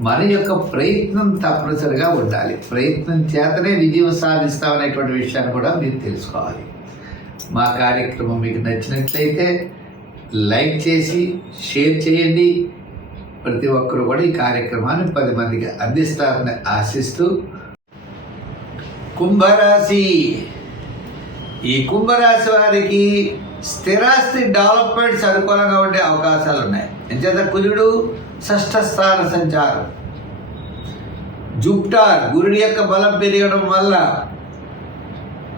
మన యొక్క ప్రయత్నం తప్పనిసరిగా ఉండాలి. ప్రయత్నం చేతనే విజయం సాధిస్తామనేటువంటి విషయాన్ని కూడా మీరు తెలుసుకోవాలి. మా కార్యక్రమం మీకు నచ్చినట్లయితే లైక్ చేసి షేర్ చేయండి. ప్రతి ఒక్కరు కూడా ఈ కార్యక్రమాన్ని పది మందికి అందిస్తారని ఆశిస్తూ కుంభరాశి. ఈ కుంభరాశి వారికి స్థిరాస్తి డెవలప్మెంట్స్ అనుకూలంగా ఉండే అవకాశాలు ఉన్నాయి ఎంచేత కుజుడు షష్ఠ స్థాన సంచారం జూప్టార్ గురుడి యొక్క బలం పెరగడం వల్ల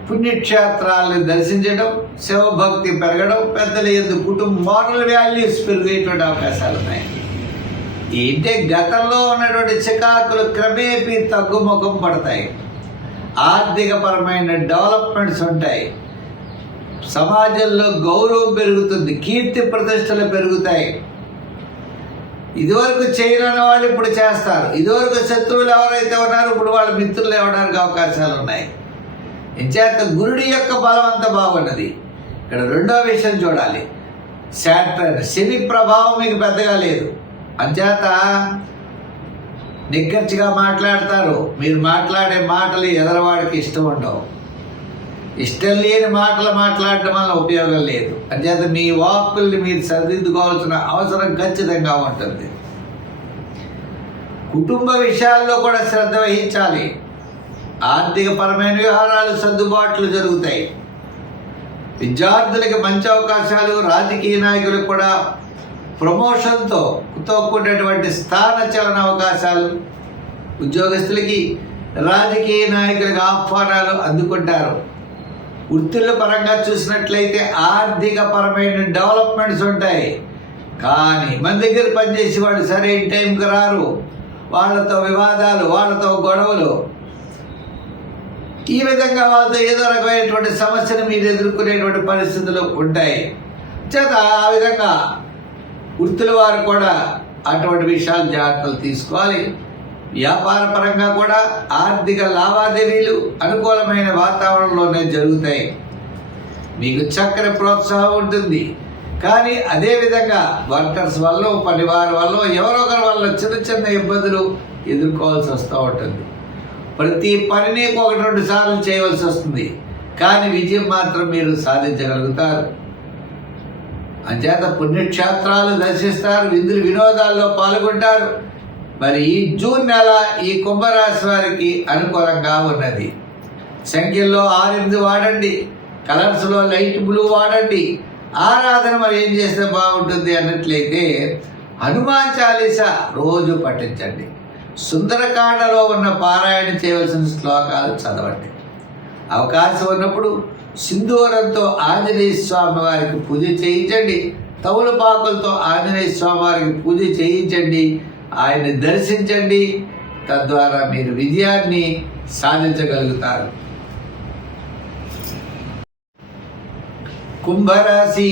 పుణ్యక్షేత్రాలను దర్శించడం శివభక్తి పెరగడం పెద్దల ఎందుకు కుటుంబ మోరల్ వాల్యూస్ పెరిగేటువంటి అవకాశాలు ఉన్నాయి. ఏంటంటే గతంలో ఉన్నటువంటి చికాకులు క్రమేపీ తగ్గుముఖం పడతాయి. ఆర్థికపరమైన డెవలప్మెంట్స్ ఉంటాయి. సమాజంలో గౌరవం పెరుగుతుంది కీర్తి ప్రతిష్టలు పెరుగుతాయి. ఇదివరకు చేయని వాళ్ళు ఇప్పుడు చేస్తారు. ఇదివరకు శత్రువులు ఎవరైతే ఉన్నారో ఇప్పుడు వాళ్ళ మిత్రులు ఇవ్వడానికి అవకాశాలు ఉన్నాయి. ఇంచేత గురుడి యొక్క బలం అంత బాగున్నది ఇక్కడ రెండో విషయం చూడాలి. శాటర్ శని ప్రభావం మీకు పెద్దగా లేదు. అంచేత నిగ్గర్చిగా మాట్లాడతారు. మీరు మాట్లాడే మాటలు ఎదరవాడికి ఇష్టం ఉండవు. ఇష్టం లేని మాటలు మాట్లాడటం వల్ల ఉపయోగం లేదు. అంచేత మీ వాక్కుల్ని మీరు సరిదిద్దుకోవాల్సిన అవసరం ఖచ్చితంగా ఉంటుంది. కుటుంబ విషయాల్లో కూడా శ్రద్ధ వహించాలి. ఆర్థికపరమైన వ్యవహారాలు సర్దుబాట్లు జరుగుతాయి. విద్యార్థులకి మంచి అవకాశాలు రాజకీయ నాయకులకు కూడా ప్రమోషన్తో తో కూడినటువంటి స్థాన చలన అవకాశాలు ఉద్యోగస్తులకి రాజకీయ నాయకులకు ఆహ్వానాలు అందుకుంటారు. వృత్తుల పరంగా చూసినట్లయితే ఆర్థిక పరమైన డెవలప్మెంట్స్ ఉంటాయి. కానీ మన దగ్గర పనిచేసే వాళ్ళు సరైన టైంకి రారు. వాళ్ళతో వివాదాలు వాళ్ళతో గొడవలు. ఈ విధంగా వాళ్ళతో ఏదో రకమైనటువంటి సమస్యను మీరు ఎదుర్కొనేటువంటి పరిస్థితులు ఉంటాయి. చేత ఆ విధంగా వృత్తుల వారు కూడా అటువంటి విషయాలు జాగ్రత్తలు తీసుకోవాలి. వ్యాపార పరంగా కూడా ఆర్థిక లావాదేవీలు అనుకూలమైన వాతావరణంలోనే జరుగుతాయి. మీకు చక్కని ప్రోత్సాహం ఉంటుంది. కానీ అదే విధంగా వర్కర్స్ వల్ల పని వారి వల్ల ఎవరో ఒకరి వల్ల చిన్న చిన్న ఇబ్బందులు ఎదుర్కోవాల్సి వస్తూ ఉంటుంది. ప్రతి పనిని ఒకటి రెండు సార్లు చేయవలసి వస్తుంది. కానీ విజయం మాత్రం మీరు సాధించగలుగుతారు. అంచేత పుణ్యక్షేత్రాలు దర్శిస్తారు విందులు వినోదాల్లో పాల్గొంటారు. మరి ఈ జూన్ నెల ఈ కుంభరాశి వారికి అనుకూలంగా ఉన్నది. సంఖ్యల్లో ఆరెంజ్ వాడండి కలర్స్లో లైట్ బ్లూ వాడండి. ఆరాధన మరి ఏం చేస్తే బాగుంటుంది అన్నట్లయితే హనుమాన్ చాలీస రోజు పఠించండి. సుందరకాండలో ఉన్న పారాయణ చేయవలసిన శ్లోకాలు చదవండి. అవకాశం ఉన్నప్పుడు సింధూరంతో ఆంజనేయ స్వామి వారికి పూజ చేయించండి. తవులపాకులతో ఆంజనేయ స్వామి వారికి పూజ చేయించండి. ఆయన్ని దర్శించండి. తద్వారా మీరు విజయాన్ని సాధించగలుగుతారు. కుంభరాశి.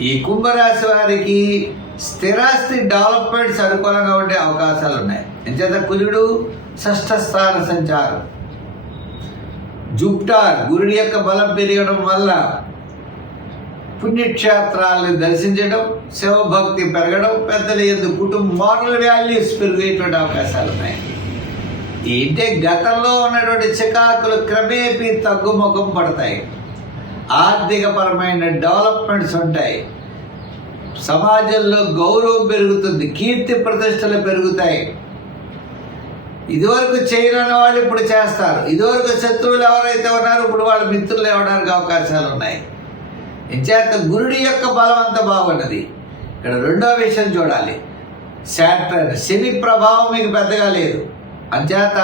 ఈ కుంభరాశి వారికి స్థిరాస్తి డెవలప్మెంట్స్ అనుకూలంగా ఉండే అవకాశాలు ఉన్నాయి ఎంచేత కుజుడు షష్ఠ స్థాన సంచారం. జూపిటర్ గురుడి యొక్క బలం పెరగడం వల్ల పుణ్యక్షేత్రాలను దర్శించడం శివభక్తి పెరగడం పెద్దల ఎందు కుటుంబ మోరల్ వాల్యూస్ పెరిగేటువంటి అవకాశాలు ఉన్నాయి ఏంటంటే గతంలో ఉన్నటువంటి చికాకులు క్రమేపీ తగ్గుముఖం పడతాయి. ఆర్థికపరమైన డెవలప్మెంట్స్ ఉంటాయి. సమాజంలో గౌరవం పెరుగుతుంది కీర్తి ప్రతిష్టలు పెరుగుతాయి. ఇదివరకు చేయని వాళ్ళు ఇప్పుడు చేస్తారు. ఇదివరకు శత్రువులు ఎవరైతే ఉన్నారో ఇప్పుడు వాళ్ళ మిత్రులు ఇవ్వడానికి అవకాశాలు ఉన్నాయి ఇంచేత గురుడి యొక్క బలం అంత బాగున్నది ఇక్కడ రెండో విషయం చూడాలి. శాటర్ శని ప్రభావం మీకు పెద్దగా లేదు. అంచేత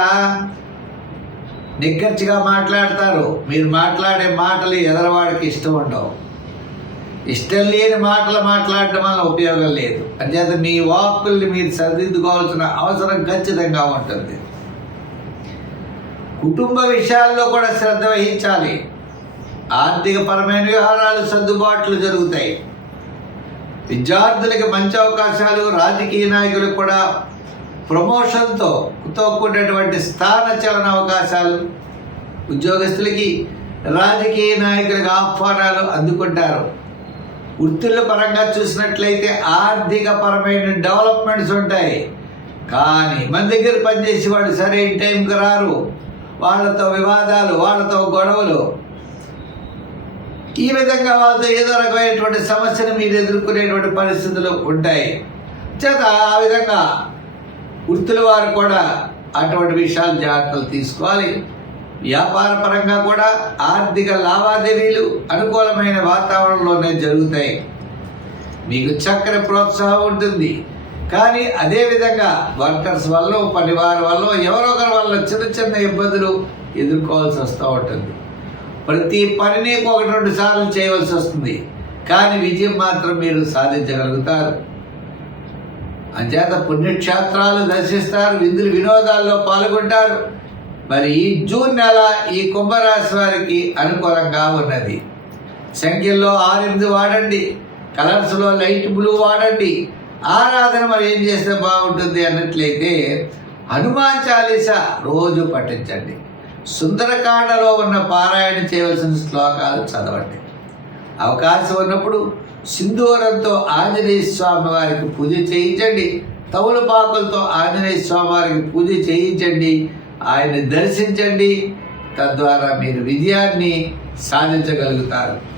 నిగ్గర్చిగా మాట్లాడతారు. మీరు మాట్లాడే మాటలు ఎదరవాడికి ఇష్టం ఉండవు. ఇష్టం లేని మాటలు మాట్లాడటం వల్ల ఉపయోగం లేదు. అంచేత మీ వాక్కుల్ని మీరు సరిదిద్దుకోవాల్సిన అవసరం ఖచ్చితంగా ఉంటుంది. కుటుంబ విషయాల్లో కూడా శ్రద్ధ వహించాలి. ఆర్థిక పరమైన వ్యవహారాలు సర్దుబాట్లు జరుగుతాయి. విద్యార్థులకి మంచి అవకాశాలు రాజకీయ నాయకులకు కూడా ప్రమోషన్తో తో కూడినటువంటి స్థాన చలన అవకాశాలు ఉద్యోగస్తులకి రాజకీయ నాయకులకు ఆహ్వానాలు అందుకుంటారు. వృత్తుల పరంగా చూసినట్లయితే ఆర్థిక పరమైన డెవలప్మెంట్స్ ఉంటాయి. కానీ మన దగ్గర పనిచేసి సరైన టైంకి రారు. వాళ్ళతో వివాదాలు వాళ్ళతో గొడవలు ఈ విధంగా వాళ్ళతో ఏదో రకమైనటువంటి సమస్యను మీరు ఎదుర్కొనేటువంటి పరిస్థితులు ఉంటాయి. చేత ఆ విధంగా వృత్తుల వారు కూడా అటువంటి విషయాలు జాగ్రత్తలు తీసుకోవాలి. వ్యాపార పరంగా కూడా ఆర్థిక లావాదేవీలు అనుకూలమైన వాతావరణంలోనే జరుగుతాయి. మీకు చక్కని ప్రోత్సాహం ఉంటుంది. కానీ అదే విధంగా వర్కర్స్ వల్ల పనివారి వల్ల ఎవరో వల్ల చిన్న చిన్న ఇబ్బందులు ఎదుర్కోవాల్సి వస్తూ ఉంటుంది. ప్రతి పనిని ఒకటి రెండు సార్లు చేయవలసి వస్తుంది. కానీ విజయం మాత్రం మీరు సాధించగలుగుతారు. అంచేత పుణ్యక్షేత్రాలు దర్శిస్తారు విందులు వినోదాల్లో పాల్గొంటారు. మరి ఈ జూన్ నెల ఈ కుంభరాశి వారికి అనుకూలంగా ఉన్నది. సంఖ్యల్లో ఆరెంజ్ వాడండి కలర్స్లో లైట్ బ్లూ వాడండి. ఆరాధన మరి ఏం చేస్తే బాగుంటుంది అన్నట్లయితే హనుమాన్ చాలీస రోజు పఠించండి. సుందరకాండలో ఉన్న పారాయణ చేయవలసిన శ్లోకాలు చదవండి. అవకాశం ఉన్నప్పుడు సింధూరంతో ఆంజనేయ స్వామి వారికి పూజ చేయించండి. తవులపాకులతో ఆంజనేయ స్వామి వారికి పూజ చేయించండి. ఆయన్ని దర్శించండి. తద్వారా మీరు విజయాన్ని సాధించగలుగుతారు.